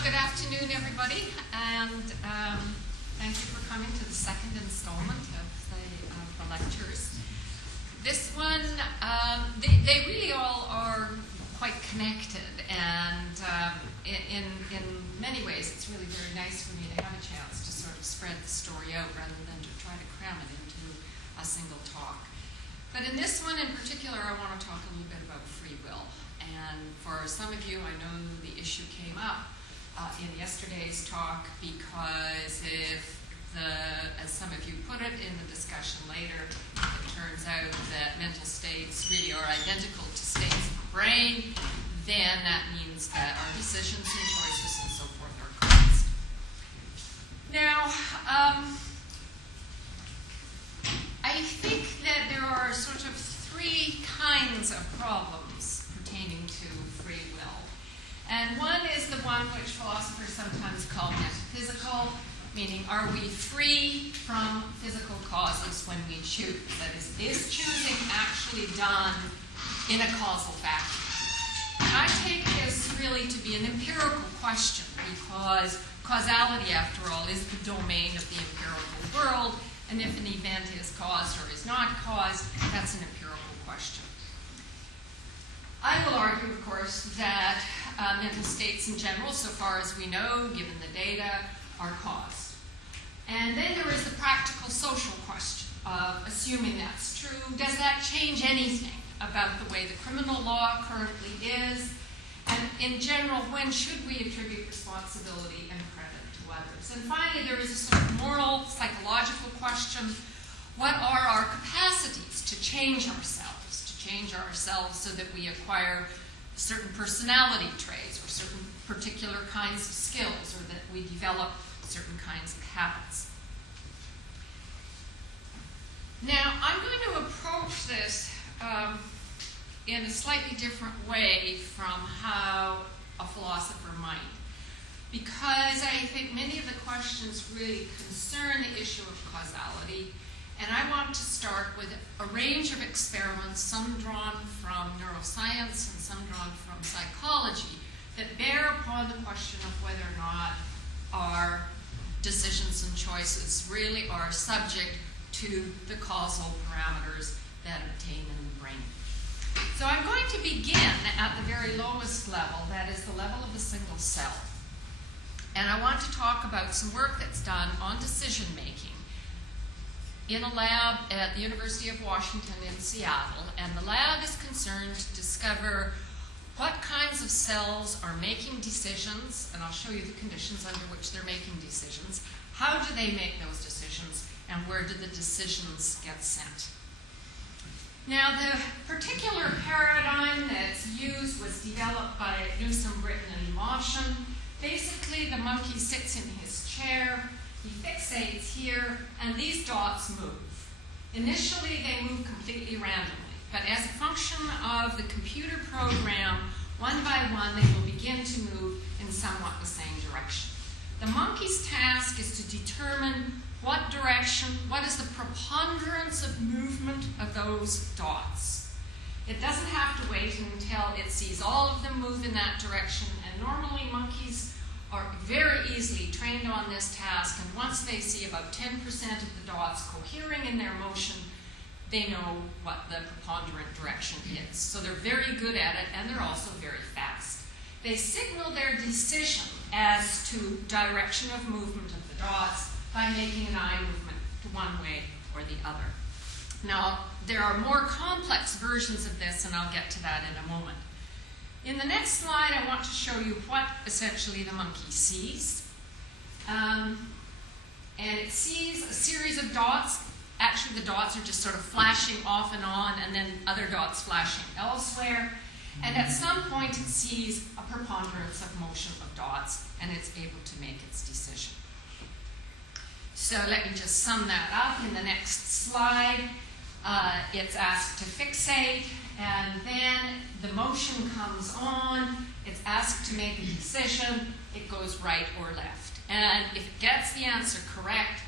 good afternoon, everybody, and thank you for coming to the second installment of the lectures. This one, they really all are quite connected, and in many ways it's really very nice for me to have a chance to sort of spread the story out rather than to try to cram it into a single talk. But in this one in particular, I want to talk a little bit about free will. And for some of you, I know the issue came up in yesterday's talk because as some of you put it in the discussion later, it turns out that mental states really are identical to states of the brain, then that means that our decisions and choices and so forth are caused. Now, I think that there are sort of three kinds of problems pertaining to free will. And one is the one which philosophers sometimes call metaphysical, meaning are we free from physical causes when we choose? That is choosing actually done in a causal vacuum? I take this really to be an empirical question because causality, after all, is the domain of the empirical world, and if an event is caused or is not caused, that's an empirical question. I will argue, of course, that mental states in general, so far as we know, given the data, are caused. And then there is the practical social question of assuming that's true. Does that change anything about the way the criminal law currently is? And in general, when should we attribute responsibility and credit to others? And finally, there is a sort of moral, psychological question. What are our capacities to change ourselves so that we acquire certain personality traits or certain particular kinds of skills, or that we develop certain kinds of habits? Now, I'm going to approach this in a slightly different way from how a philosopher might, because I think many of the questions really concern the issue of causality, and I want to start with a range of experiments, some drawn from neuroscience and some drawn from psychology, that bear upon the question of whether or not our decisions and choices really are subject to the causal parameters that obtain in the brain. So I'm going to begin at the very lowest level, that is the level of the single cell. And I want to talk about some work that's done on decision making in a lab at the University of Washington in Seattle. And the lab is concerned to discover what kinds of cells are making decisions, and I'll show you the conditions under which they're making decisions. How do they make those decisions, and where do the decisions get sent? Now, the particular paradigm that's used was developed by Newsom, Britton, and Moshen. Basically, the monkey sits in his chair, he fixates here, and these dots move. Initially, they move completely randomly, but as a function of the computer program, one by one, they will begin to move in somewhat the same direction. The monkey's task is to determine what direction, what is the preponderance of movement of those dots. It doesn't have to wait until it sees all of them move in that direction, and normally monkeys are very easily trained on this task, and once they see about 10% of the dots cohering in their motion, they know what the preponderant direction is. So they're very good at it, and they're also very fast. They signal their decision as to direction of movement of the dots by making an eye movement to one way or the other. Now, there are more complex versions of this, and I'll get to that in a moment. In the next slide, I want to show you what essentially the monkey sees. And it sees a series of dots. Actually, the dots are just sort of flashing off and on, and then other dots flashing elsewhere. And at some point, it sees a preponderance of motion of dots, and it's able to make its decision. So let me just sum that up. In the next slide, it's asked to fixate, and then the motion comes on. It's asked to make a decision. It goes right or left. And if it gets the answer correct,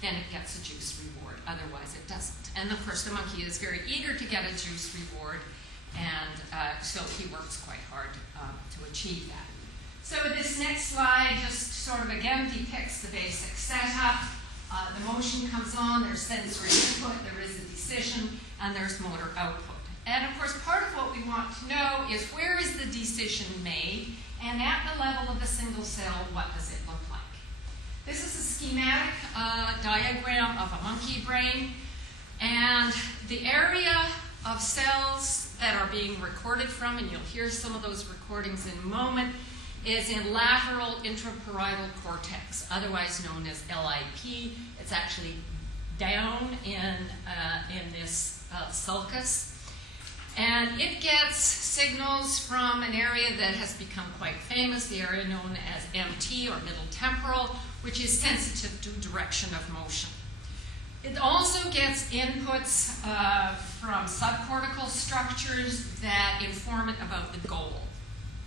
then it gets a juice reward. Otherwise, it doesn't. And of course, the monkey is very eager to get a juice reward, and so he works quite hard to achieve that. So this next slide just sort of again depicts the basic setup. The motion comes on, there's sensory input, there is a decision, and there's motor output. And of course, part of what we want to know is where is the decision made, and at the level of a single cell, what does it look like? This is a schematic diagram of a monkey brain, and the area of cells that are being recorded from, and you'll hear some of those recordings in a moment, is in lateral intraparietal cortex, otherwise known as LIP. It's actually down in this sulcus. And it gets signals from an area that has become quite famous, the area known as MT, or middle temporal, which is sensitive to direction of motion. It also gets inputs from subcortical structures that inform it about the goal.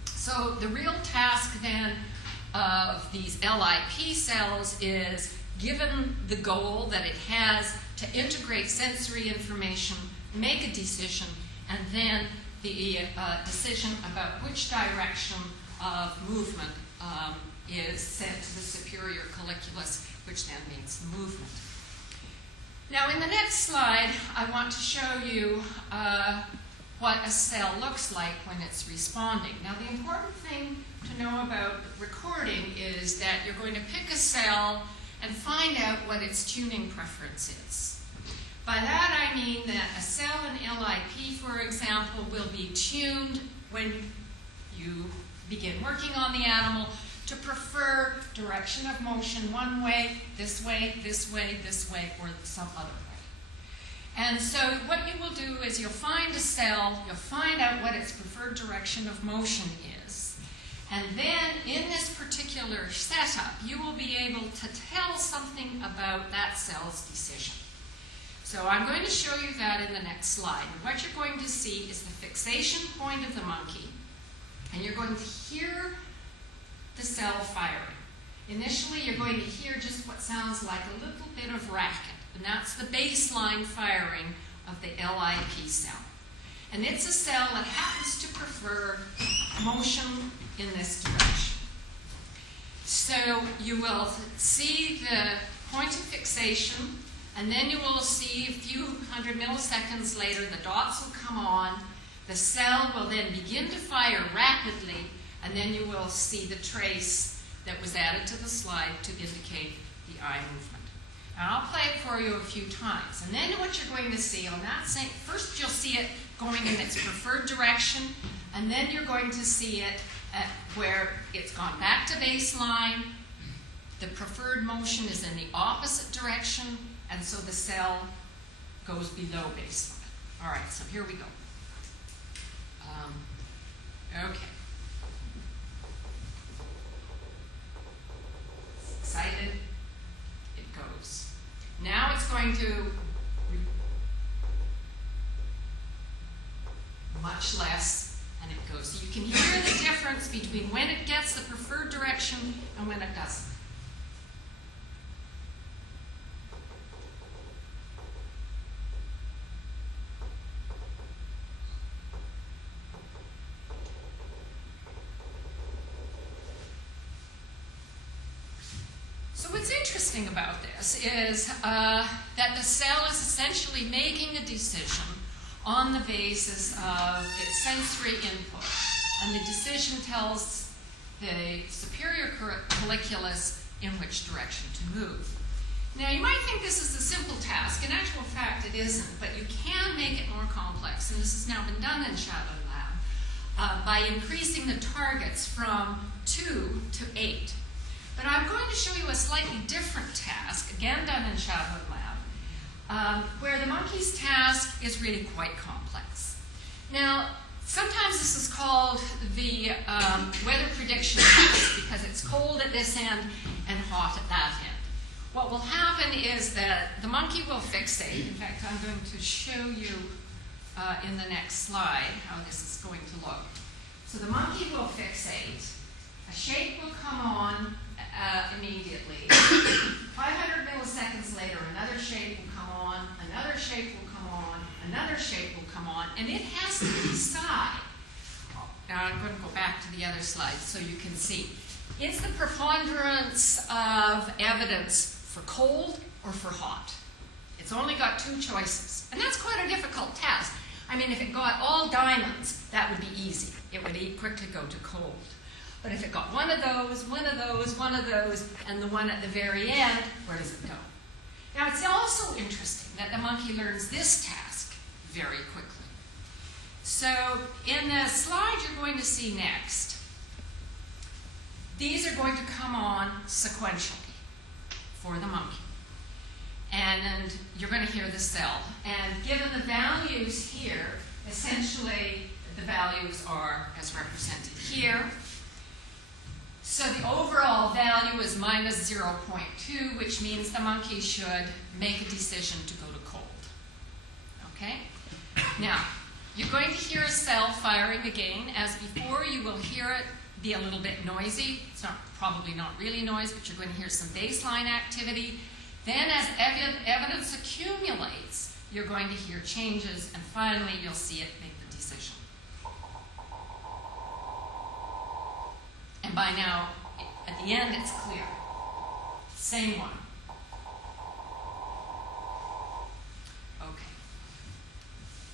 So the real task then of these LIP cells is, given the goal that it has, to integrate sensory information, make a decision, and then the decision about which direction of movement is sent to the superior colliculus, which then makes the movement. Now in the next slide, I want to show you what a cell looks like when it's responding. Now the important thing to know about recording is that you're going to pick a cell and find out what its tuning preference is. By that I mean that a cell in LIP, for example, will be tuned when you begin working on the animal to prefer direction of motion one way, this way, this way, this way, or some other way. And so what you will do is you'll find a cell, you'll find out what its preferred direction of motion is, and then in this particular setup, you will be able to tell something about that cell's decision. So I'm going to show you that in the next slide. And what you're going to see is the fixation point of the monkey, and you're going to hear the cell firing. Initially, you're going to hear just what sounds like a little bit of racket, and that's the baseline firing of the LIP cell. And it's a cell that happens to prefer motion in this direction. So you will see the point of fixation, and then you will see a few hundred milliseconds later the dots will come on, the cell will then begin to fire rapidly, and then you will see the trace that was added to the slide to indicate the eye movement. And I'll play it for you a few times. And then what you're going to see on that same, first you'll see it going in its preferred direction, and then you're going to see it at where it's gone back to baseline. The preferred motion is in the opposite direction, and so the cell goes below baseline. All right, so here we go. Okay. Excited, it goes. Now it's going to much less, and it goes. So you can hear the difference between when it gets the preferred direction and when it doesn't. So what's interesting about this is that the cell is essentially making a decision on the basis of its sensory input, and the decision tells the superior colliculus in which direction to move. Now you might think this is a simple task. In actual fact it isn't, but you can make it more complex, and this has now been done in Shadow Lab by increasing the targets from 2 to 8. But I'm going to show you a slightly different task, again done in Churchland Lab, where the monkey's task is really quite complex. Now, sometimes this is called the weather prediction task because it's cold at this end and hot at that end. What will happen is that the monkey will fixate. In fact, I'm going to show you in the next slide how this is going to look. So the monkey will fixate. A shape will come on immediately. 500 milliseconds later, another shape will come on, another shape will come on, another shape will come on, and it has to decide, now I'm going to go back to the other slide so you can see, is the preponderance of evidence for cold or for hot? It's only got two choices. And that's quite a difficult test. I mean, if it got all diamonds, that would be easy. It would quickly go to cold. But if it got one of those, one of those, one of those, and the one at the very end, where does it go? Now, it's also interesting that the monkey learns this task very quickly. So, in the slide you're going to see next, these are going to come on sequentially for the monkey. And you're going to hear the cell. And given the values here, essentially the values are as represented here. So the overall value is minus 0.2, which means the monkey should make a decision to go to cold. Okay? Now, you're going to hear a cell firing again. As before, you will hear it be a little bit noisy. It's probably not really noise, but you're going to hear some baseline activity. Then as evidence accumulates, you're going to hear changes, and finally you'll see it make the decision. And by now, at the end, it's clear. Same one. Okay.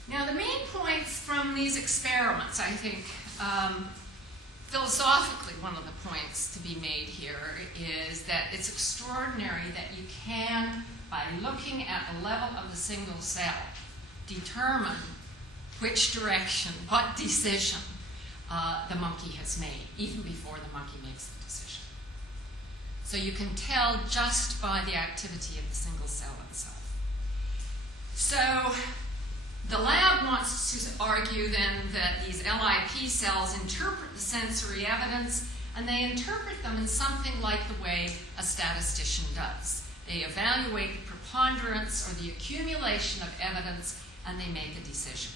Now, the main points from these experiments, I think, philosophically, one of the points to be made here is that it's extraordinary that you can, by looking at the level of the single cell, determine which direction, what decision the monkey has made, even before the monkey makes the decision. So you can tell just by the activity of the single cell itself. So the lab wants to argue then that these LIP cells interpret the sensory evidence, and they interpret them in something like the way a statistician does. They evaluate the preponderance or the accumulation of evidence, and they make a decision.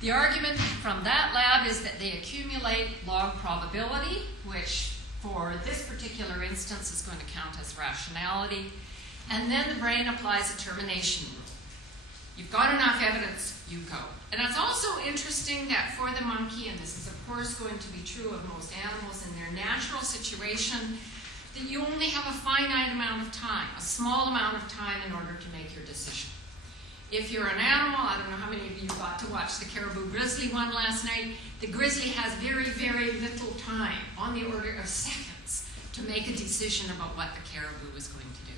The argument from that lab is that they accumulate log probability, which for this particular instance is going to count as rationality, and then the brain applies a termination rule. You've got enough evidence, you go. And it's also interesting that for the monkey, and this is of course going to be true of most animals in their natural situation, that you only have a finite amount of time, a small amount of time in order to make your decision. If you're an animal, I don't know how many of you got to watch the caribou grizzly one last night, the grizzly has very, very little time, on the order of seconds, to make a decision about what the caribou is going to do.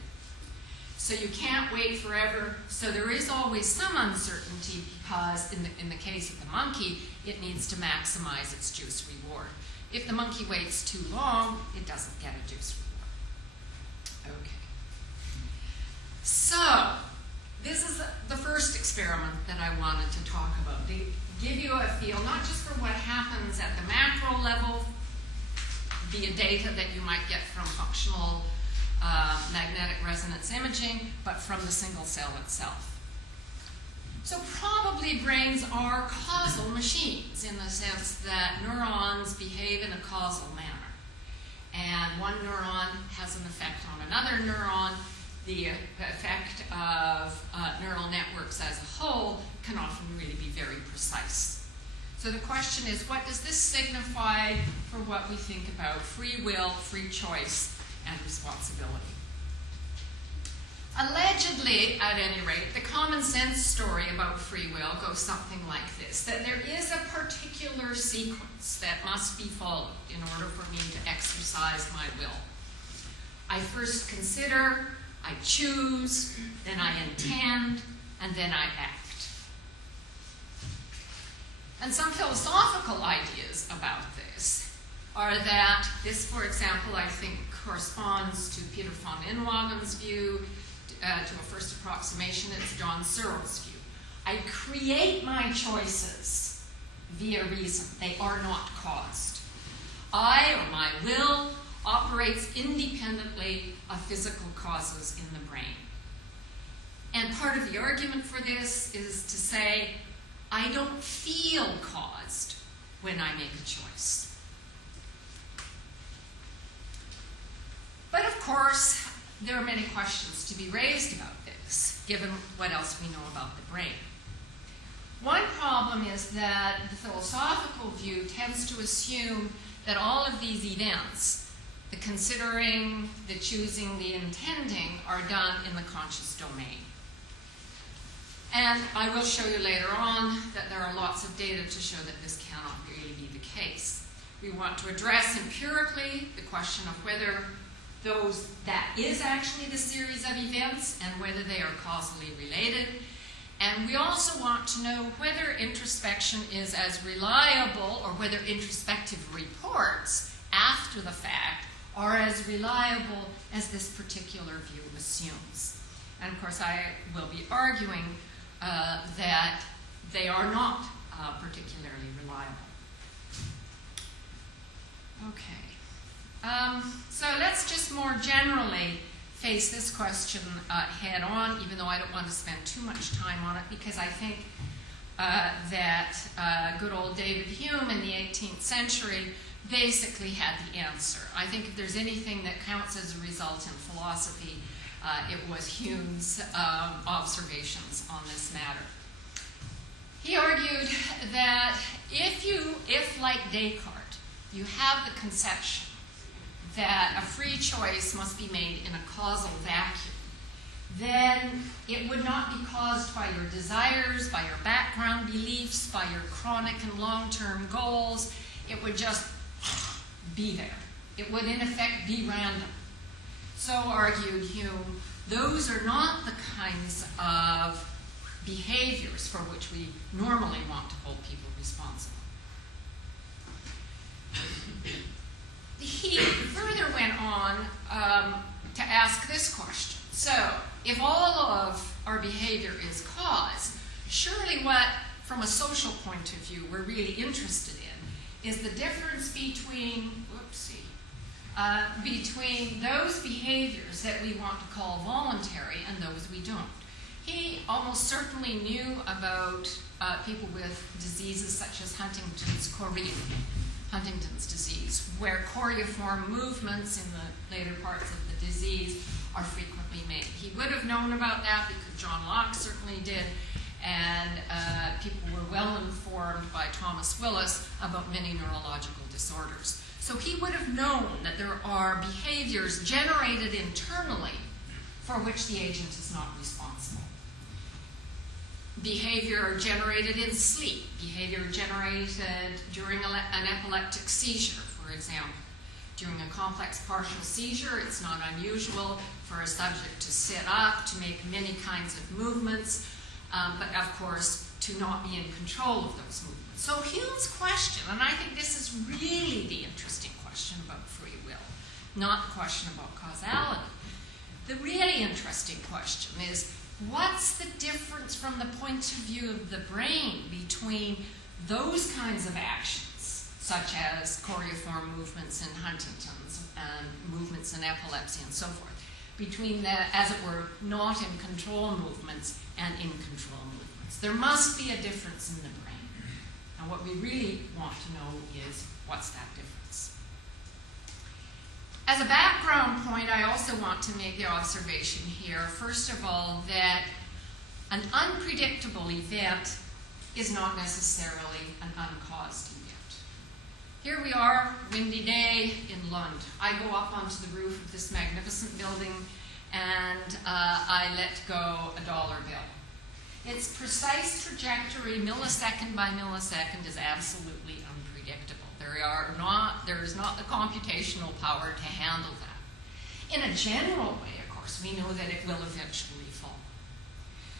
So you can't wait forever. So there is always some uncertainty because in the case of the monkey, it needs to maximize its juice reward. If the monkey waits too long, it doesn't get a juice reward. Okay. So this is the first experiment that I wanted to talk about, to give you a feel, not just for what happens at the macro level, via data that you might get from functional magnetic resonance imaging, but from the single cell itself. So probably brains are causal machines in the sense that neurons behave in a causal manner. And one neuron has an effect on another neuron. The effect of neural networks as a whole can often really be very precise. So the question is, what does this signify for what we think about free will, free choice, and responsibility? Allegedly, at any rate, the common sense story about free will goes something like this, that there is a particular sequence that must be followed in order for me to exercise my will. I first consider, I choose, then I intend, and then I act. And some philosophical ideas about this are that this, for example, I think corresponds to Peter von Inwagen's view, to a first approximation. It's John Searle's view. I create my choices via reason. They are not caused. I, or my will, operates independently of physical causes in the brain. And part of the argument for this is to say, I don't feel caused when I make a choice. But of course, there are many questions to be raised about this, given what else we know about the brain. One problem is that the philosophical view tends to assume that all of these events, the considering, the choosing, the intending, are done in the conscious domain. And I will show you later on that there are lots of data to show that this cannot really be the case. We want to address empirically the question of whether that is actually the series of events and whether they are causally related. And we also want to know whether introspection is as reliable, or whether introspective reports after the fact are as reliable as this particular view assumes. And of course, I will be arguing that they are not particularly reliable. Okay. So let's just more generally face this question head on, even though I don't want to spend too much time on it, because I think that good old David Hume in the 18th century basically had the answer. I think if there's anything that counts as a result in philosophy, it was Hume's observations on this matter. He argued that if like Descartes, you have the conception that a free choice must be made in a causal vacuum, then it would not be caused by your desires, by your background beliefs, by your chronic and long-term goals. It would just be there. It would, in effect, be random. So, argued Hume, those are not the kinds of behaviors for which we normally want to hold people responsible. He further went on to ask this question. So, if all of our behavior is cause, surely what, from a social point of view, we're really interested in is the difference between, between those behaviors that we want to call voluntary and those we don't. He almost certainly knew about people with diseases such as Huntington's disease, where choreiform movements in the later parts of the disease are frequently made. He would have known about that because John Locke certainly did, and people were well informed by Thomas Willis about many neurological disorders. So he would have known that there are behaviors generated internally for which the agent is not responsible. Behavior generated in sleep, behavior generated during an epileptic seizure, for example. During a complex partial seizure, it's not unusual for a subject to sit up, to make many kinds of movements, but of course, to not be in control of those movements. So Hume's question, and I think this is really the interesting question about free will, not the question about causality. The really interesting question is, what's the difference from the point of view of the brain between those kinds of actions, such as choreiform movements in Huntington's and movements in epilepsy and so forth, between the, as it were, not in control movements and in control movements? There must be a difference in the brain. And what we really want to know is, what's that difference? As a background point, I also want to make the observation here, first of all, that an unpredictable event is not necessarily an uncaused event. Here we are, windy day in Lund. I go up onto the roof of this magnificent building and I let go a dollar bill. Its precise trajectory, millisecond by millisecond, is absolutely unpredictable. There is not the computational power to handle that. In a general way, of course, we know that it will eventually fall.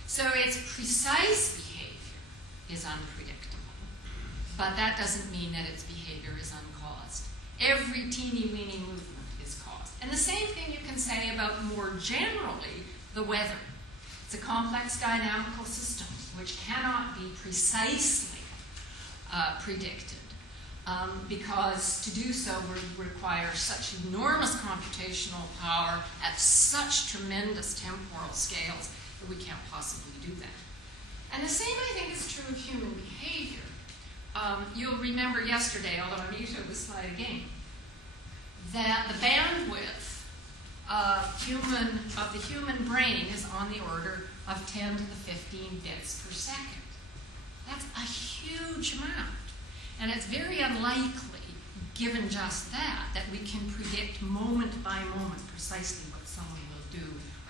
So its precise behavior is unpredictable, but that doesn't mean that its behavior is uncaused. Every teeny-weeny movement is caused. And the same thing you can say about, more generally, the weather. It's a complex dynamical system which cannot be precisely predicted because to do so would require such enormous computational power at such tremendous temporal scales that we can't possibly do that. And the same, I think, is true of human behavior. You'll remember yesterday, although I'm going to show this slide again, that the bandwidth of the human brain is on the order of 10 to the 15 bits per second. That's a huge amount. And it's very unlikely, given just that we can predict moment by moment precisely what someone will do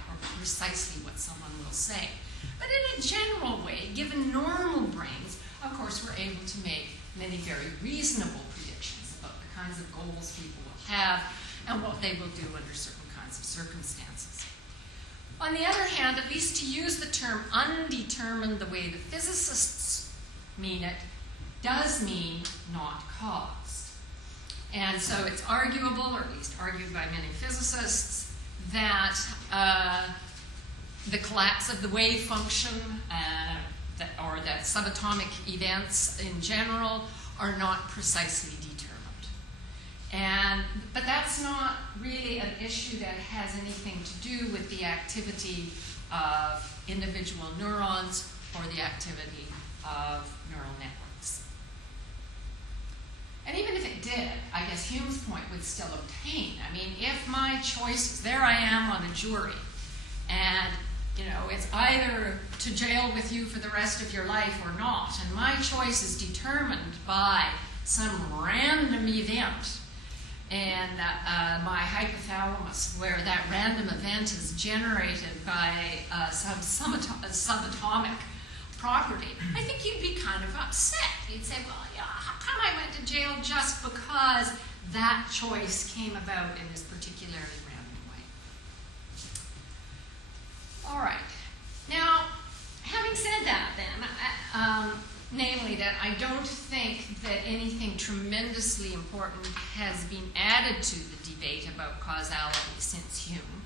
or precisely what someone will say. But in a general way, given normal brains, of course, we're able to make many very reasonable predictions about the kinds of goals people will have and what they will do under certain kinds of circumstances. On the other hand, at least to use the term undetermined the way the physicists mean it, does mean not caused. And so it's arguable, or at least argued by many physicists, that the collapse of the wave function or that subatomic events in general are not precisely determined. But that's not really an issue that has anything to do with the activity of individual neurons or the activity of neural networks. And even if it did, I guess Hume's point would still obtain. I mean, if my choices, there I am on a jury, and it's either to jail with you for the rest of your life or not, and my choice is determined by some random event and my hypothalamus, where that random event is generated by some subatomic property, I think you'd be kind of upset. You'd say, well, yeah, how come I went to jail just because that choice came about in this particularly random way? All right. Now, having said that then, namely that I don't think that anything tremendously important has been added to the debate about causality since Hume,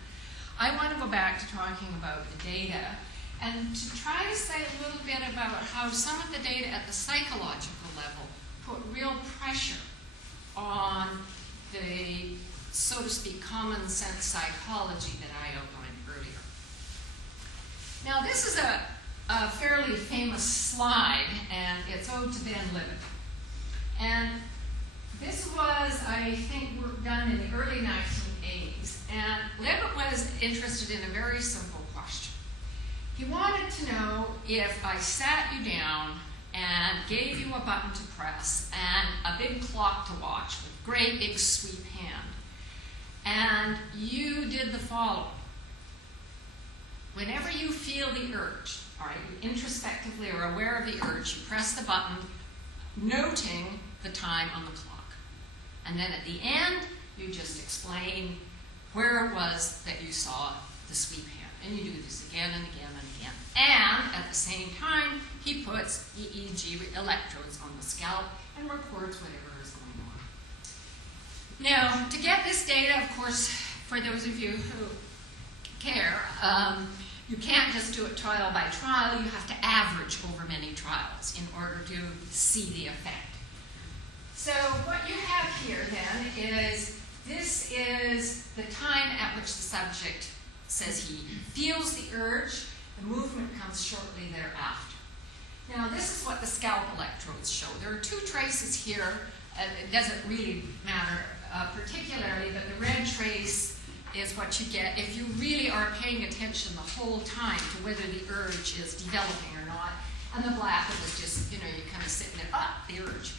I want to go back to talking about the data and to try to say a little bit about how some of the data at the psychological level put real pressure on the, so to speak, common sense psychology that I outlined earlier. Now, this is a fairly famous slide, and it's owed to Ben Libet. And this was, I think, work done in the early 1980s. And Libet was interested in a very simple question. He wanted to know if I sat you down and gave you a button to press and a big clock to watch with great big sweep hand, and you did the following. Whenever you feel the urge, all right, you introspectively are aware of the urge, you press the button, noting the time on the clock. And then at the end, you just explain where it was that you saw the sweep hand. And you do this again and again and again. And at the same time, he puts EEG electrodes on the scalp and records whatever is going on. Now, to get this data, of course, for those of you who care, you can't just do it trial by trial. You have to average over many trials in order to see the effect. So what you have here then is, this is the time at which the subject says he feels the urge. The movement comes shortly thereafter. Now, this is what the scalp electrodes show. There are two traces here. It doesn't really matter particularly, but the red trace is what you get if you really are paying attention the whole time to whether the urge is developing or not. And the black one is just, you're kind of sitting there, the urge.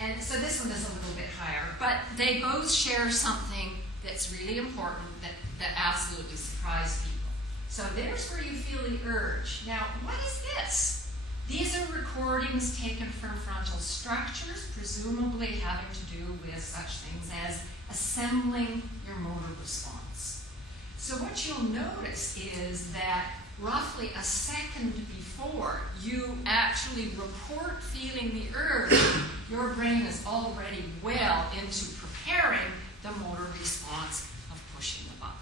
And so this one is a little bit higher. But they both share something that's really important that absolutely surprised people. So there's where you feel the urge. Now, what is this? These are recordings taken from frontal structures, presumably having to do with such things as assembling your motor response. So what you'll notice is that roughly a second before you actually report feeling the urge, your brain is already well into preparing the motor response of pushing the button.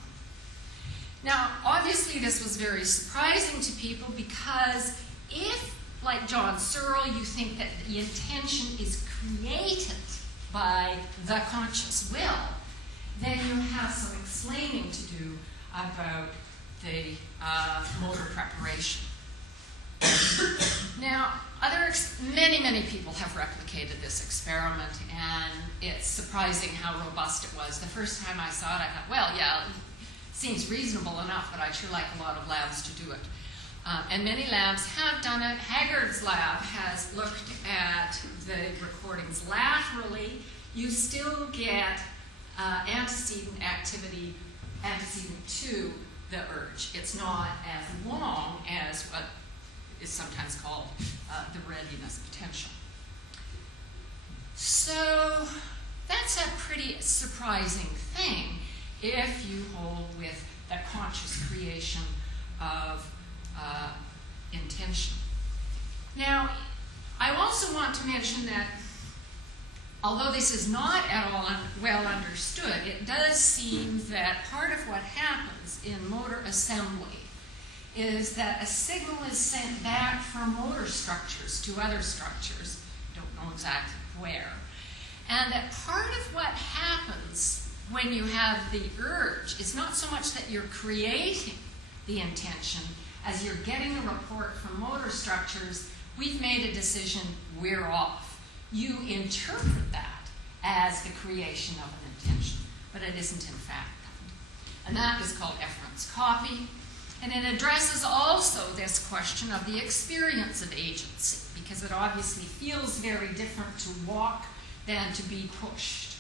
Now, obviously this was very surprising to people because if, like John Searle, you think that the intention is created by the conscious will, then you have some explaining to do about the motor preparation. Now, many people have replicated this experiment, and it's surprising how robust it was. The first time I saw it, I thought, well, yeah, it seems reasonable enough, but I'd sure like a lot of labs to do it. And many labs have done it. Haggard's lab has looked at the recordings laterally. You still get antecedent activity antecedent to the urge. It's not as long as what is sometimes called the readiness potential. So that's a pretty surprising thing if you hold with the conscious creation of intention. Now, I also want to mention that although this is not at all well understood, it does seem that part of what happens in motor assembly is that a signal is sent back from motor structures to other structures, don't know exactly where, and that part of what happens when you have the urge is not so much that you're creating the intention as you're getting a report from motor structures, we've made a decision, we're off. You interpret that as the creation of an intention, but it isn't in fact that. And that is called efference copy. And it addresses also this question of the experience of agency, because it obviously feels very different to walk than to be pushed.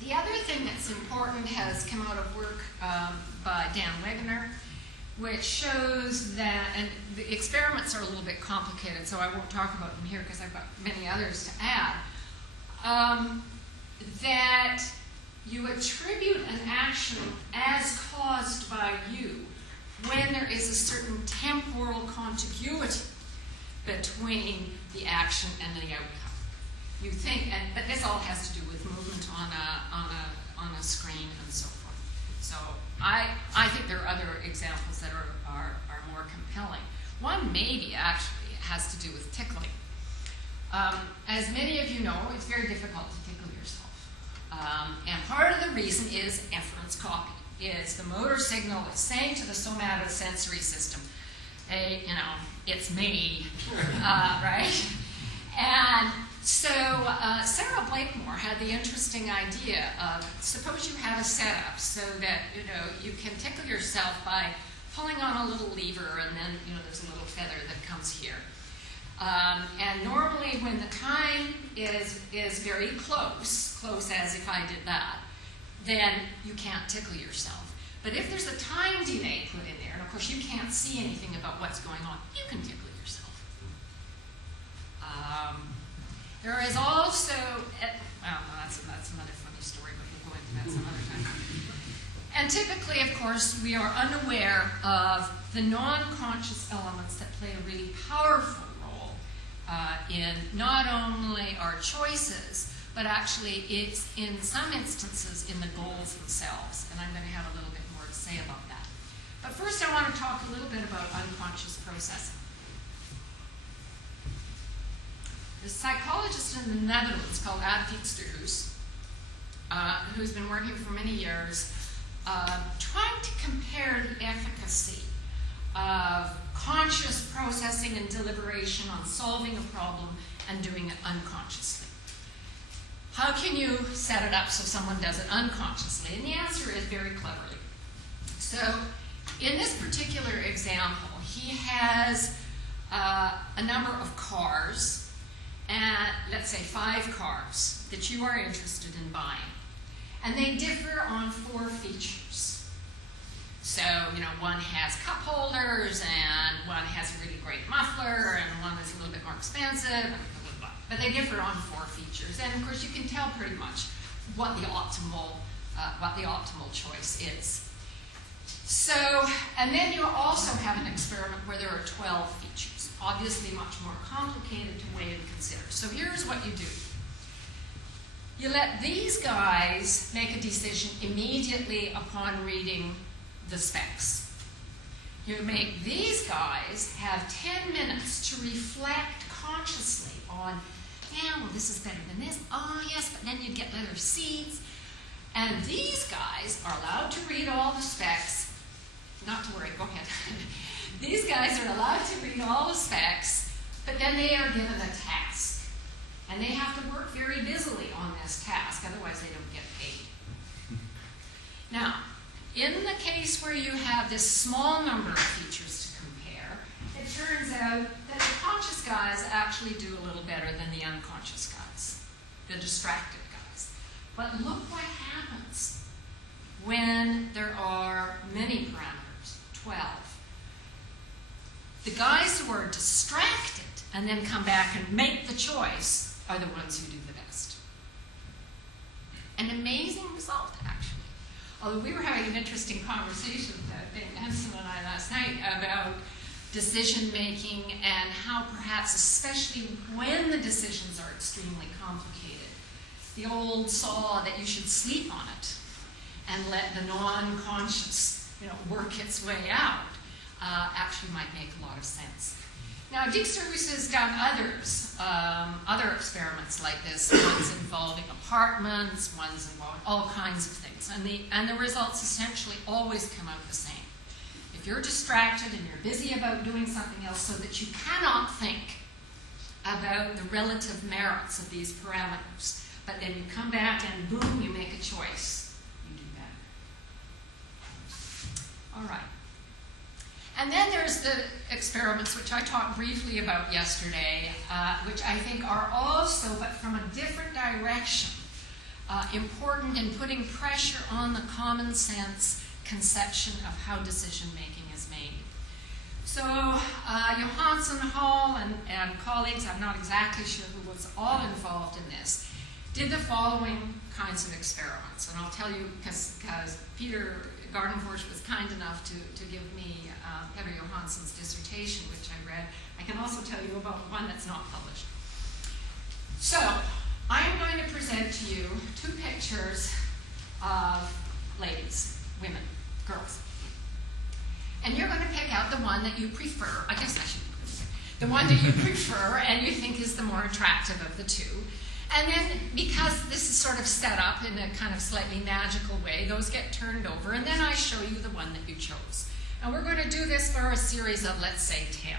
The other thing that's important has come out of work by Dan Wegener, which shows that, and the experiments are a little bit complicated, so I won't talk about them here because I've got many others to add, that you attribute an action as caused by you when there is a certain temporal contiguity between the action and the outcome. You think, but this all has to do with movement on a screen and so forth. So I think there are other examples that are more compelling. One maybe actually has to do with tickling. As many of you know, it's very difficult to tickle yourself. And part of the reason is efference copy. Is the motor signal is saying to the somatosensory system, hey, it's me, right? And so Sarah Blakemore had the interesting idea of, suppose you have a setup so that you can tickle yourself by pulling on a little lever, and then there's a little feather that comes here. And normally when the time is very close as if I did that, then you can't tickle yourself. But if there's a time delay put in there, and of course you can't see anything about what's going on, you can tickle yourself. There is also, that's another funny story, but we'll go into that some other time. And typically, of course, we are unaware of the non-conscious elements that play a really powerful role in not only our choices, but actually it's in some instances in the goals themselves. And I'm going to have a little bit more to say about that. But first I want to talk a little bit about unconscious processing. There's a psychologist in the Netherlands called Ad Fixterhuis, who's been working for many years trying to compare the efficacy of conscious processing and deliberation on solving a problem and doing it unconsciously. How can you set it up so someone does it unconsciously? And the answer is very cleverly. So in this particular example, he has a number of cars, and let's say 5 cars that you are interested in buying. And they differ on 4 features. So, one has cup holders, and one has a really great muffler, and one is a little bit more expensive, and blah, blah, blah. But they differ on 4 features. And of course you can tell pretty much what the optimal choice is. So, and then you also have an experiment where there are 12 features. Obviously much more complicated to weigh and consider. So here's what you do. You let these guys make a decision immediately upon reading the specs. You make these guys have 10 minutes to reflect consciously on, well, this is better than this. Oh, yes, but then you get leather seats. And these guys are allowed to read all the specs. Not to worry, go ahead. These guys are allowed to read all the specs, but then they are given a task. And they have to work very busily on this task, otherwise they don't get paid. Now, in the case where you have this small number of features to compare, it turns out that the conscious guys actually do a little better than the unconscious guys, the distracted guys. But look what happens when there are many parameters, 12. The guys who are distracted and then come back and make the choice are the ones who do the best. An amazing result, actually. Although we were having an interesting conversation, Henson and I last night, about decision-making and how perhaps, especially when the decisions are extremely complicated, the old saw that you should sleep on it and let the non-conscious, work its way out, actually might make a lot of sense. Now, Dijksterhuis has done other experiments like this, ones involving apartments, ones involving all kinds of things, and the results essentially always come out the same. If you're distracted and you're busy about doing something else so that you cannot think about the relative merits of these parameters, but then you come back and boom, you make a choice, you do better. All right. And then there's the experiments, which I talked briefly about yesterday, which I think are also, but from a different direction, important in putting pressure on the common sense conception of how decision-making is made. So Johansson, Hall, and colleagues, I'm not exactly sure who was all involved in this, did the following kinds of experiments. And I'll tell you, because Peter Gardenforsch was kind enough to give me Peter Johansson's dissertation, which I read. I can also tell you about one that's not published. So, I'm going to present to you two pictures of ladies, women, girls. And you're going to pick out the one that you prefer. I guess I should the one that you prefer and you think is the more attractive of the two. And then, because this is sort of set up in a kind of slightly magical way, those get turned over, and then I show you the one that you chose. And we're going to do this for a series of, let's say, 10.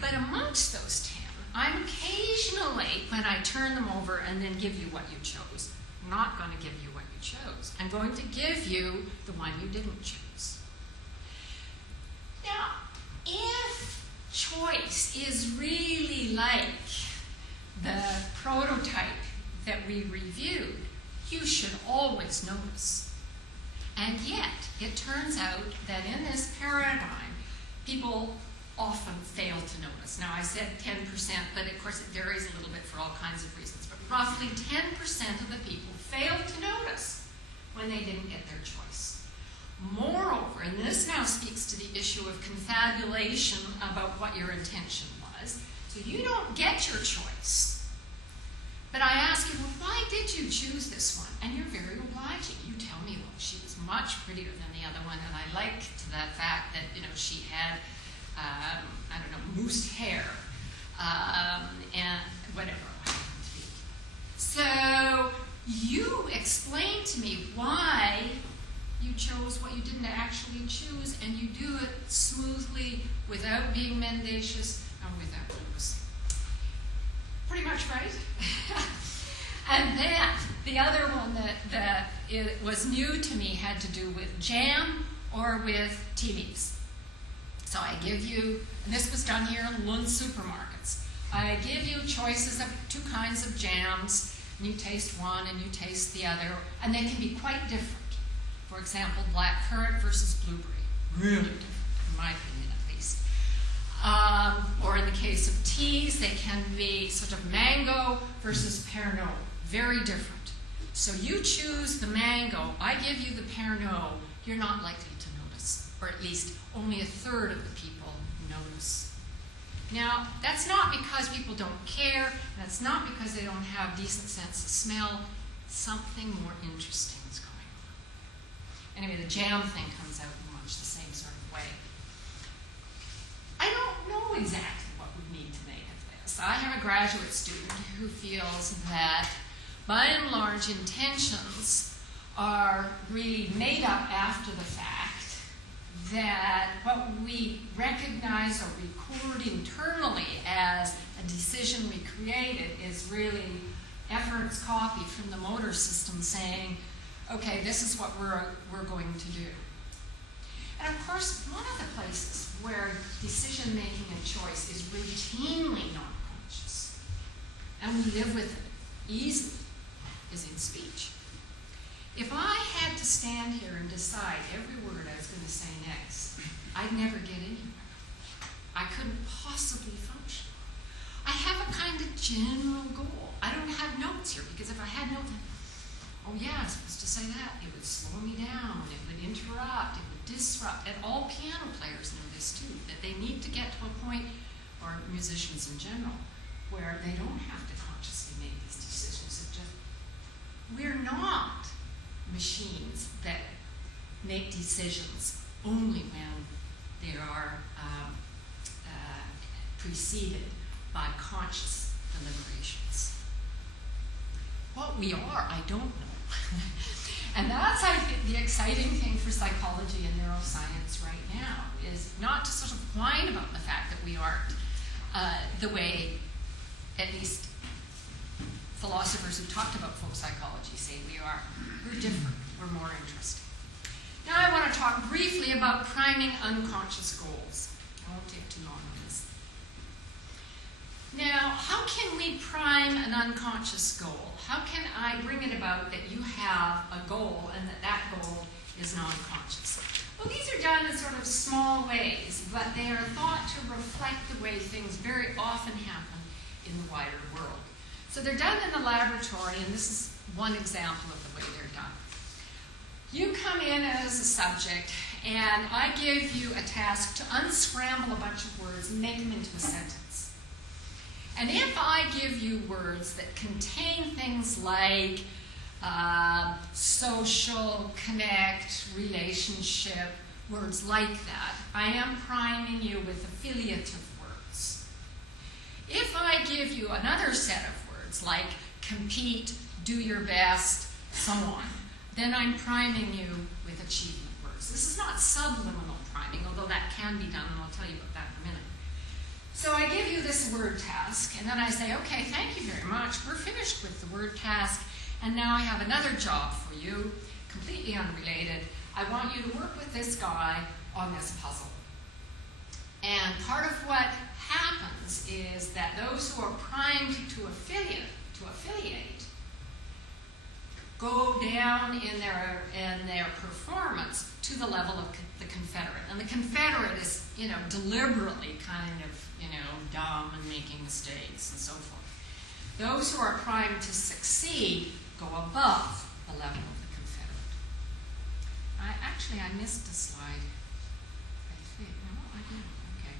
But amongst those 10, I'm occasionally, when I turn them over and then give you what you chose, not going to give you what you chose. I'm going to give you the one you didn't choose. Now, if choice is really like the prototype that we reviewed, you should always notice. And yet, it turns out that in this paradigm, people often fail to notice. Now, I said 10%, but of course it varies a little bit for all kinds of reasons. But roughly 10% of the people failed to notice when they didn't get their choice. Moreover, and this now speaks to the issue of confabulation about what your intention was, so you don't get your choice. But I ask you, well, why did you choose this one? And you're very obliging. You tell me, well, she was much prettier than the other one, and I liked the fact that, she had, moussed hair, and whatever it happened to be. So you explain to me why you chose what you didn't actually choose, and you do it smoothly, without being mendacious, and without noticing. Pretty much right? And then the other one that it was new to me had to do with jam or with tea leaves. So I give you, and this was done here in Lund supermarkets, I give you choices of two kinds of jams, and you taste one and you taste the other, and they can be quite different. For example, blackcurrant versus blueberry. Really different, in my opinion at least. Or in the case of teas, they can be sort of mango versus Pernod. Very different. So you choose the mango, I give you the Pernod, you're not likely to notice. Or at least only a third of the people notice. Now, that's not because people don't care, and that's not because they don't have decent sense of smell. Something more interesting is going on. Anyway, the jam thing comes out in much the same sort of way. I don't know exactly what we need to make of this. I have a graduate student who feels that, by and large, intentions are really made up after the fact, that what we recognize or record internally as a decision we created is really efferents copied from the motor system saying, okay, this is what we're going to do. And of course, one of the places where decision-making and choice is routinely non-conscious, and we live with it easily, is in speech. If I had to stand here and decide every word I was going to say next, I'd never get anywhere. I couldn't possibly function. I have a kind of general goal. I don't have notes here, because if I had notes, oh yeah, I'm supposed to say that, it would slow me down, it would interrupt, it would disrupt. And all piano players know this too, that they need to get to a point, or musicians in general, where they don't have to consciously make these decisions. We're not machines that make decisions only when they are preceded by conscious deliberations. What we are, I don't know. And that's, I think, the exciting thing for psychology and neuroscience right now, is not to sort of whine about the fact that we aren't the way, at least philosophers who talked about folk psychology say we are. We're different. We're more interesting. Now I want to talk briefly about priming unconscious goals. I won't take too long on this. Now, how can we prime an unconscious goal? How can I bring it about that you have a goal and that goal is non-conscious? Well, these are done in sort of small ways, but they are thought to reflect the way things very often happen in the wider world. So they're done in the laboratory, and this is one example of the way they're done. You come in as a subject, and I give you a task to unscramble a bunch of words and make them into a sentence. And if I give you words that contain things like social, connect, relationship, words like that, I am priming you with affiliative words. If I give you another set of words like compete, do your best, so on, then I'm priming you with achievement words. This is not subliminal priming, although that can be done, and I'll tell you about that in a minute. So I give you this word task, and then I say, okay, thank you very much. We're finished with the word task, and now I have another job for you, completely unrelated. I want you to work with this guy on this puzzle. And part of what happens is that those who are primed to affiliate go down in their performance to the level of the confederate. And the confederate is, deliberately kind of, dumb and making mistakes and so forth. Those who are primed to succeed go above the level of the confederate. I missed a slide. I think. No, I did. Okay.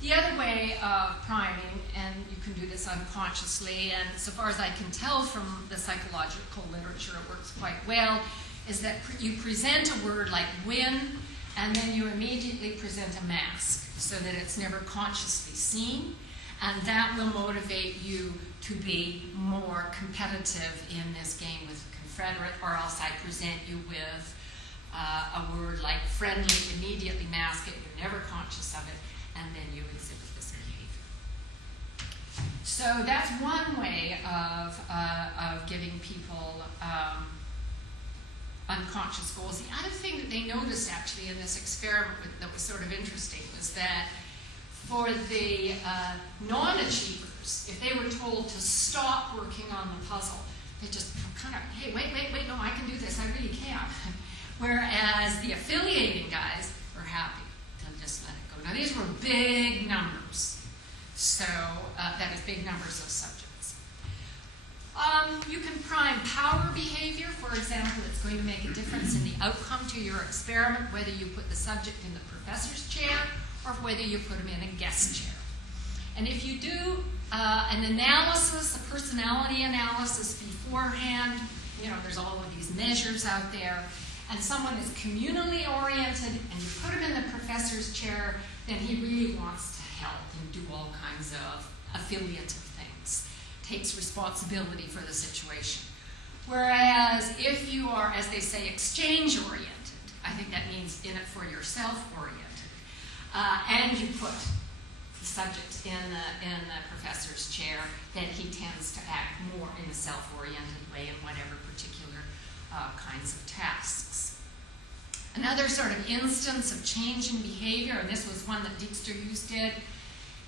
The other way of priming, and you can do this unconsciously, and so far as I can tell from the psychological literature, it works quite well, is that you present a word like win, and then you immediately present a mask so that it's never consciously seen, and that will motivate you to be more competitive in this game with the confederate, or else I present you with a word like friendly, immediately mask it, you're never conscious of it, and then you exhibit this behavior. So that's one way of giving people unconscious goals. The other thing that they noticed actually in this experiment that was sort of interesting was that for the non-achievers, if they were told to stop working on the puzzle, they just kind of, hey, wait, no, I can do this, I really can. Whereas the affiliating guys were happy to just let it go. Now these were big numbers, so that is big numbers of subjects. You can prime power behavior. For example, it's going to make a difference in the outcome to your experiment, whether you put the subject in the professor's chair or whether you put him in a guest chair. And if you do an analysis, a personality analysis beforehand, there's all of these measures out there, and someone is communally oriented and you put him in the professor's chair, then he really wants to help and do all kinds of affiliative things, takes responsibility for the situation. Whereas if you are, as they say, exchange-oriented, I think that means in it for yourself-oriented, and you put the subject in the professor's chair, then he tends to act more in a self-oriented way in whatever particular kinds of tasks. Another sort of instance of change in behavior, and this was one that Dijksterhuis did,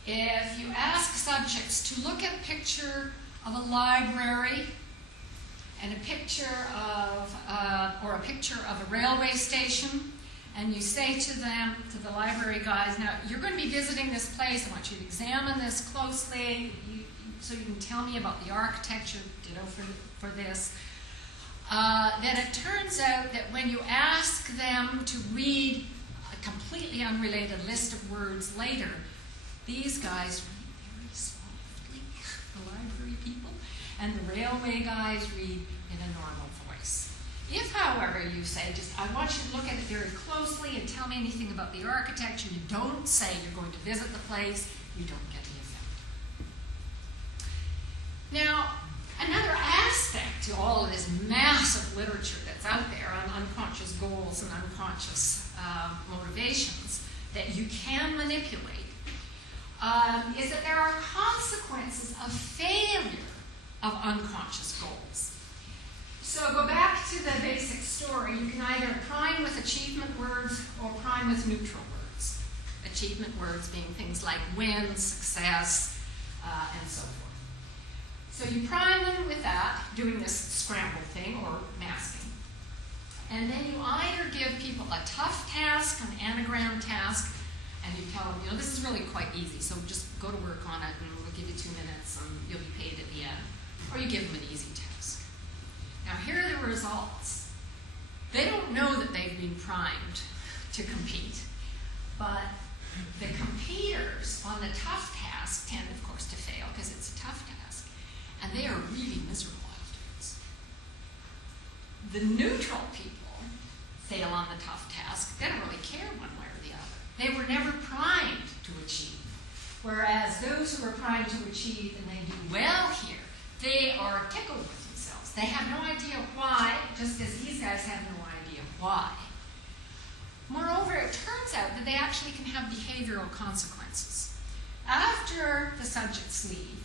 if you ask subjects to look at a picture of a library and a picture of a railway station, and you say to them, to the library guys, now you're going to be visiting this place, I want you to examine this closely, so you can tell me about the architecture, ditto for this. Then it turns out that when you ask them to read a completely unrelated list of words later, these guys read very softly, the library people, and the railway guys read in a normal voice. If, however, you say, I want you to look at it very closely and tell me anything about the architecture, you don't say you're going to visit the place, you don't get the effect. Now, another aspect to all of this massive literature that's out there on unconscious goals and unconscious motivations that you can manipulate is that there are consequences of failure of unconscious goals. So go back to the basic story. You can either prime with achievement words or prime with neutral words. Achievement words being things like win, success, and so forth. So you prime them with that, doing this scramble thing or masking. And then you either give people a tough task, an anagram task, and you tell them, this is really quite easy, so just go to work on it and we'll give you 2 minutes and you'll be paid at the end. Or you give them an easy task. Now here are the results. They don't know that they've been primed to compete, but the competitors on the tough task tend, of course, to fail because it's a tough task. And they are really miserable afterwards. The neutral people fail on the tough task. They don't really care one way or the other. They were never primed to achieve. Whereas those who are primed to achieve and they do well here, they are tickled with themselves. They have no idea why, just as these guys have no idea why. Moreover, it turns out that they actually can have behavioral consequences. After the subjects leave,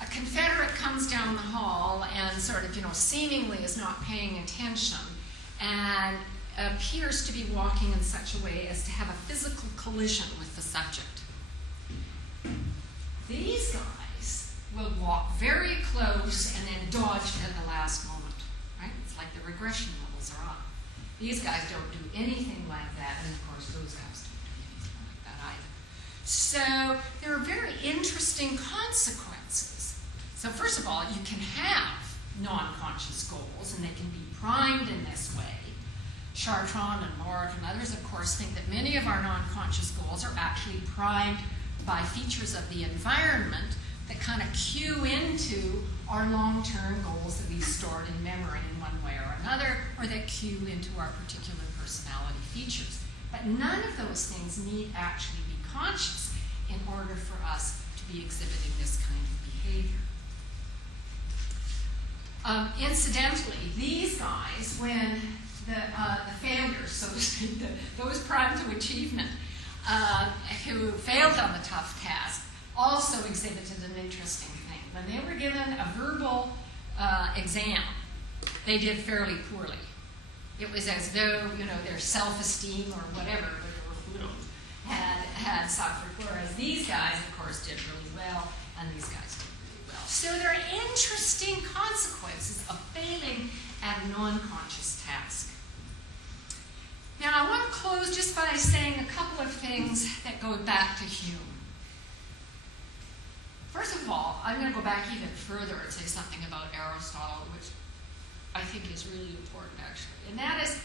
a Confederate comes down the hall and sort of, seemingly is not paying attention and appears to be walking in such a way as to have a physical collision with the subject. These guys will walk very close and then dodge at the last moment, right? It's like the regression levels are on. These guys don't do anything like that, and of course those guys don't do anything like that either. So there are very interesting consequences. So first of all, you can have non-conscious goals, and they can be primed in this way. Chartrand and Mort and others, of course, think that many of our non-conscious goals are actually primed by features of the environment that kind of cue into our long-term goals that we've stored in memory in one way or another, or that cue into our particular personality features. But none of those things need actually be conscious in order for us to be exhibiting this kind of behavior. Incidentally, these guys, when the failures, so to speak, those primed to achievement, who failed on the tough task, also exhibited an interesting thing. When they were given a verbal exam, they did fairly poorly. It was as though, their self-esteem or whatever, had suffered, whereas these guys, of course, did really well, and these guys did really well. So there are interesting consequences of failing at a non-conscious task. Now, I want to close just by saying a couple of things that go back to Hume. First of all, I'm going to go back even further and say something about Aristotle, which I think is really important, actually. And that is,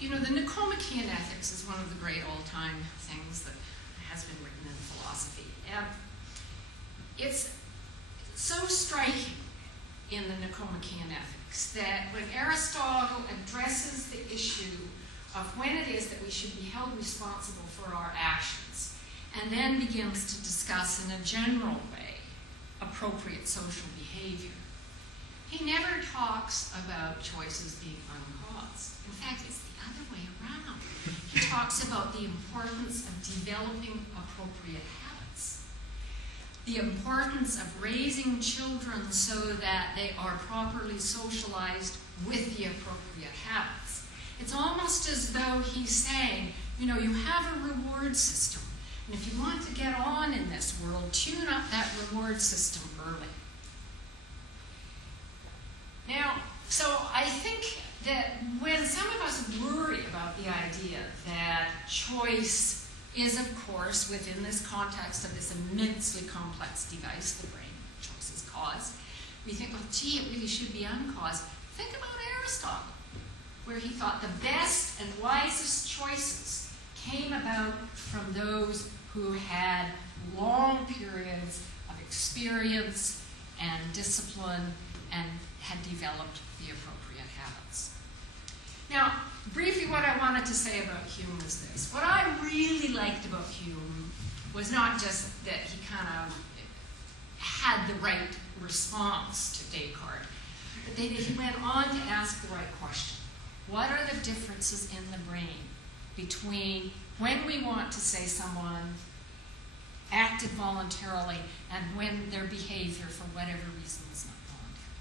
the Nicomachean Ethics is one of the great old-time things that has been written in philosophy. And it's so striking in the Nicomachean Ethics that when Aristotle addresses the issue of when it is that we should be held responsible for our actions, and then begins to discuss in a general way appropriate social behavior, he never talks about choices being uncaused. In fact, it's the other way around. He he talks about the importance of developing appropriate habits. The importance of raising children so that they are properly socialized with the appropriate habits. It's almost as though he's saying, you know, you have a reward system. And if you want to get on in this world, tune up that reward system early. Now, so I think that when some of us worry about the idea that choice is, of course, within this context of this immensely complex device, the brain, choice is cause, we think, well, gee, it really should be uncaused. Think about Aristotle, where he thought the best and wisest choices came about from those who had long periods of experience and discipline and had developed the appropriate habits. Now, briefly, what I wanted to say about Hume was this. What I really liked about Hume was not just that he kind of had the right response to Descartes, but that he went on to ask the right question. What are the differences in the brain between when we want to say someone acted voluntarily and when their behavior, for whatever reason, is not voluntary?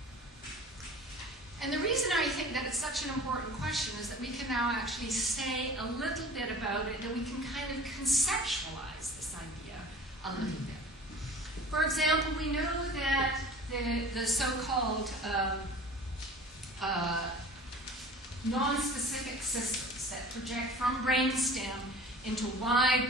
And the reason I think that it's such an important question is that we can now actually say a little bit about it, and we can kind of conceptualize this idea a little bit. For example, we know that the so-called non-specific systems that project from brainstem into wide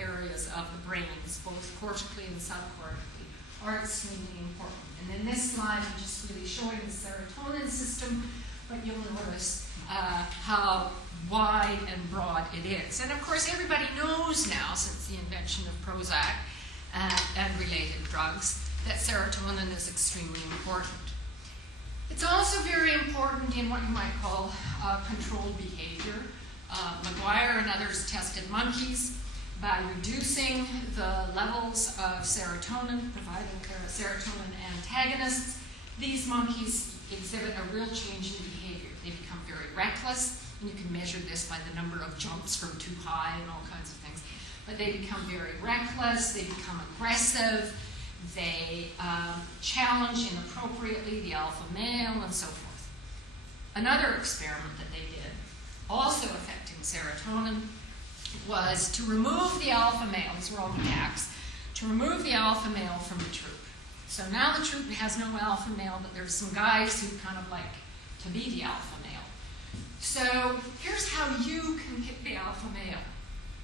areas of the brains, both cortically and subcortically, are extremely important. And in this slide, I'm just really showing the serotonin system, but you'll notice how wide and broad it is. And of course, everybody knows now, since the invention of Prozac and related drugs, that serotonin is extremely important. It's also very important in what you might call controlled behavior. Maguire and others tested monkeys by reducing the levels of serotonin, providing serotonin antagonists. These monkeys exhibit a real change in behavior. They become very reckless, and you can measure this by the number of jumps from too high and all kinds of things. But they become very reckless, they become aggressive, they challenge inappropriately the alpha male, and so forth. Another experiment that they did, also affecting serotonin, was to remove the alpha male, these were all macaques, to remove the alpha male from the troop. So now the troop has no alpha male, but there's some guys who kind of like to be the alpha male. So here's how you can pick the alpha male.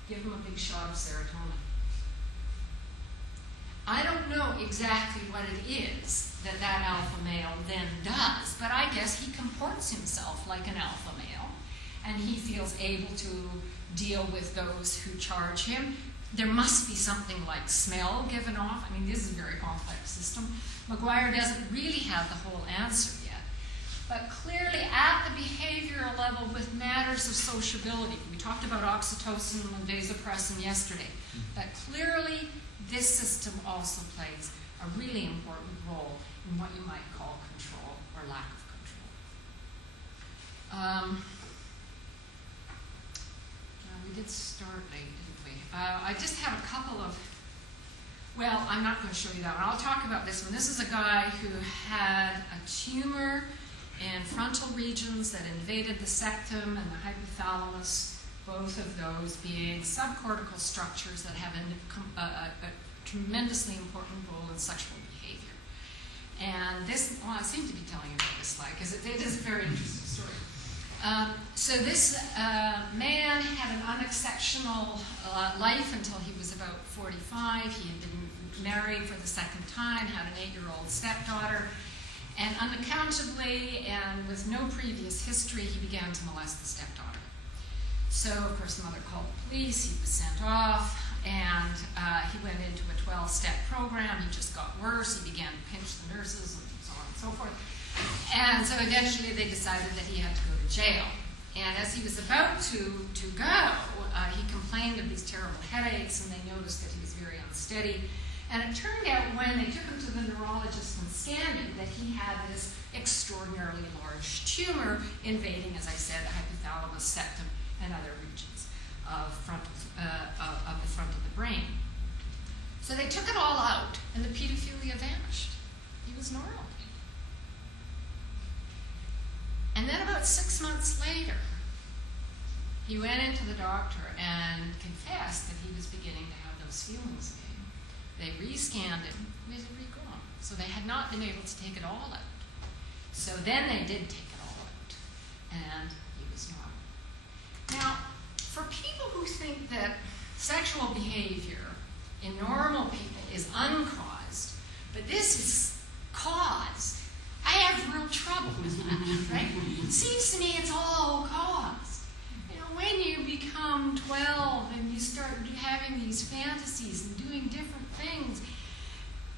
Give him a big shot of serotonin. I don't know exactly what it is that alpha male then does, but I guess he comports himself like an alpha male, and he feels able to deal with those who charge him. There must be something like smell given off. I mean, this is a very complex system. Maguire doesn't really have the whole answer yet. But clearly at the behavioral level with matters of sociability, we talked about oxytocin and vasopressin yesterday, but clearly this system also plays a really important role in what you might call control or lack of control. We did start late, didn't we? I just have a couple of, well, I'm not going to show you that one. I'll talk about this one. This is a guy who had a tumor in frontal regions that invaded the septum and the hypothalamus, both of those being subcortical structures that have a tremendously important role in sexual behavior. And this, well, I seem to be telling you about this slide because it is a very interesting story. So this man had an unexceptional life until he was about 45. He had been married for the second time, had an 8-year-old stepdaughter, and unaccountably and with no previous history, he began to molest the stepdaughter. So, of course, the mother called the police, he was sent off, and he went into a 12-step program. He just got worse. He began to pinch the nurses and so on and so forth. And so eventually they decided that he had to go to jail. And as he was about to go, he complained of these terrible headaches, and they noticed that he was very unsteady. And it turned out when they took him to the neurologist and scanned him that he had this extraordinarily large tumor invading, as I said, the hypothalamus, septum, and other regions. of the front of the brain. So they took it all out, and the pedophilia vanished. He was normal. And then about 6 months later, he went into the doctor and confessed that he was beginning to have those feelings again. They re-scanned him. He was re-gone. So they had not been able to take it all out. So then they did take it all out, and he was normal. Now, for people who think that sexual behavior in normal people is uncaused, but this is caused, I have real trouble with that, right? It seems to me it's all caused. You know, when you become 12 and you start having these fantasies and doing different things,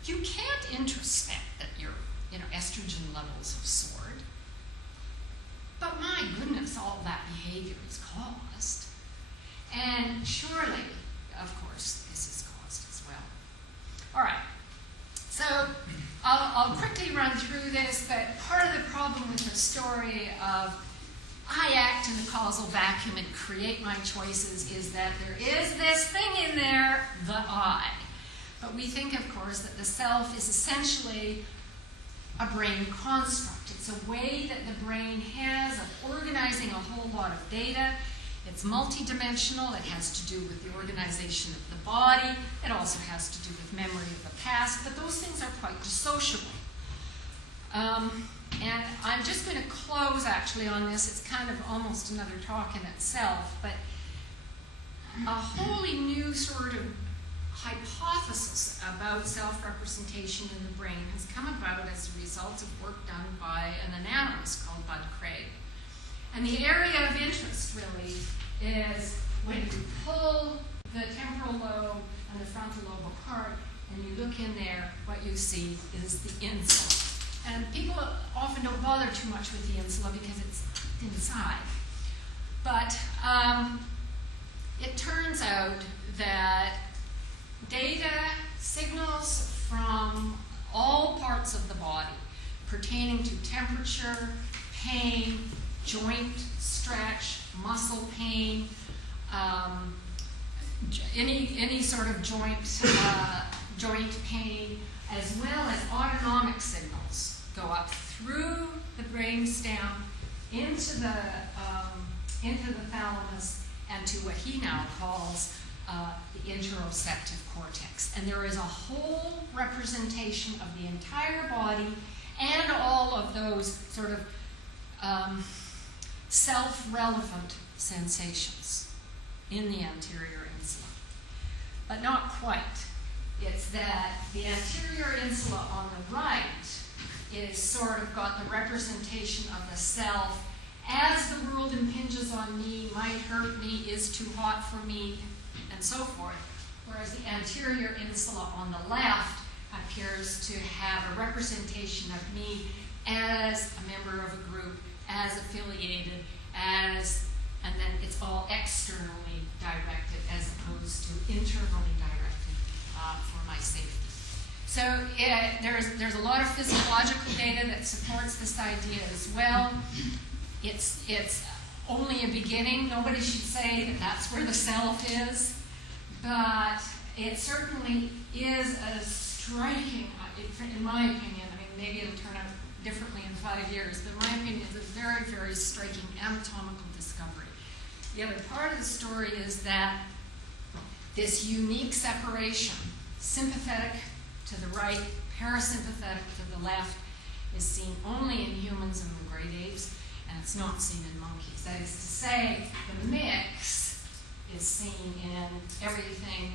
you can't introspect that your estrogen levels have soared. But my goodness, all that behavior is caused. And surely, of course, this is caused as well. All right. So I'll quickly run through this, but part of the problem with the story of I act in the causal vacuum and create my choices is that there is this thing in there, the I. But we think, of course, that the self is essentially a brain construct. It's a way that the brain has of organizing a whole lot of data. It's multidimensional. It has to do with the organization of the body. It also has to do with memory of the past. But those things are quite dissociable. And I'm just going to close, actually, on this. It's kind of almost another talk in itself. But a wholly new sort of hypothesis about self-representation in the brain has come about as a result of work done by an anatomist called Bud Craig. And the area of interest, really, is when you pull the temporal lobe and the frontal lobe apart and you look in there, what you see is the insula. And people often don't bother too much with the insula because it's inside. But it turns out that data, signals from all parts of the body pertaining to temperature, pain, joint stretch, muscle pain, any sort of joint pain, as well as autonomic signals go up through the brainstem into the thalamus and to what he now calls the interoceptive cortex. And there is a whole representation of the entire body and all of those sort of self-relevant sensations in the anterior insula. But not quite. It's that the anterior insula on the right is sort of got the representation of the self as the world impinges on me, might hurt me, is too hot for me, and so forth. Whereas the anterior insula on the left appears to have a representation of me as a member of a group, as affiliated, and then it's all externally directed as opposed to internally directed for my safety. So there's a lot of physiological data that supports this idea as well. It's only a beginning. Nobody should say that that's where the self is, but it certainly is a striking, in my opinion, I mean, maybe it'll turn out differently in 5 years, but in my opinion, it's a very, very striking anatomical discovery. The other part of the story is that this unique separation, sympathetic to the right, parasympathetic to the left, is seen only in humans and the great apes, and it's not seen in monkeys. That is to say, the mix is seen in everything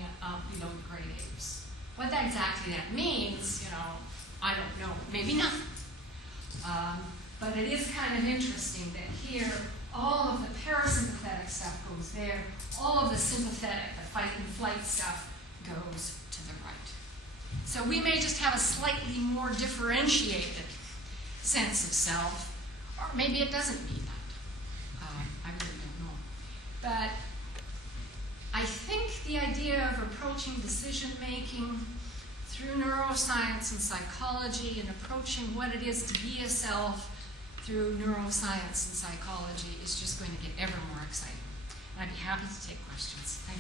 below the great apes. What exactly that means, I don't know. Maybe nothing. But it is kind of interesting that here, all of the parasympathetic stuff goes there. All of the sympathetic, the fight and flight stuff, goes to the right. So we may just have a slightly more differentiated sense of self, or maybe it doesn't mean that. I really don't know. But I think the idea of approaching decision-making through neuroscience and psychology and approaching what it is to be a self through neuroscience and psychology is just going to get ever more exciting. And I'd be happy to take questions. Thank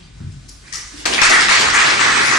you.